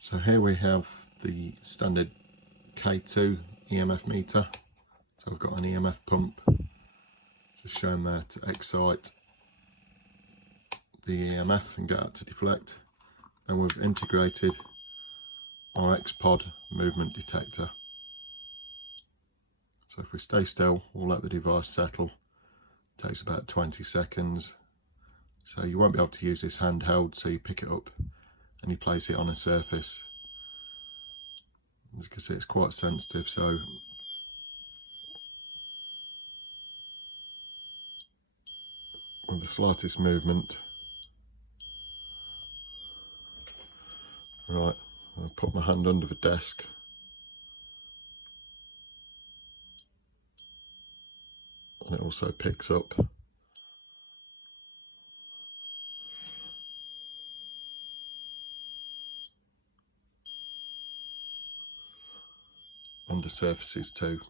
So here we have the standard K2 EMF meter. So I've got an EMF pump just shown there to excite the EMF and get that to deflect. And we've integrated our XPOD movement detector. So if we stay still, we'll let the device settle. It takes about 20 seconds. So you won't be able to use this handheld, so you pick it up and you place it on a surface. As you can see, it's quite sensitive, so with the slightest movement, right, I'll put my hand under the desk. And it also picks up. Under surfaces too.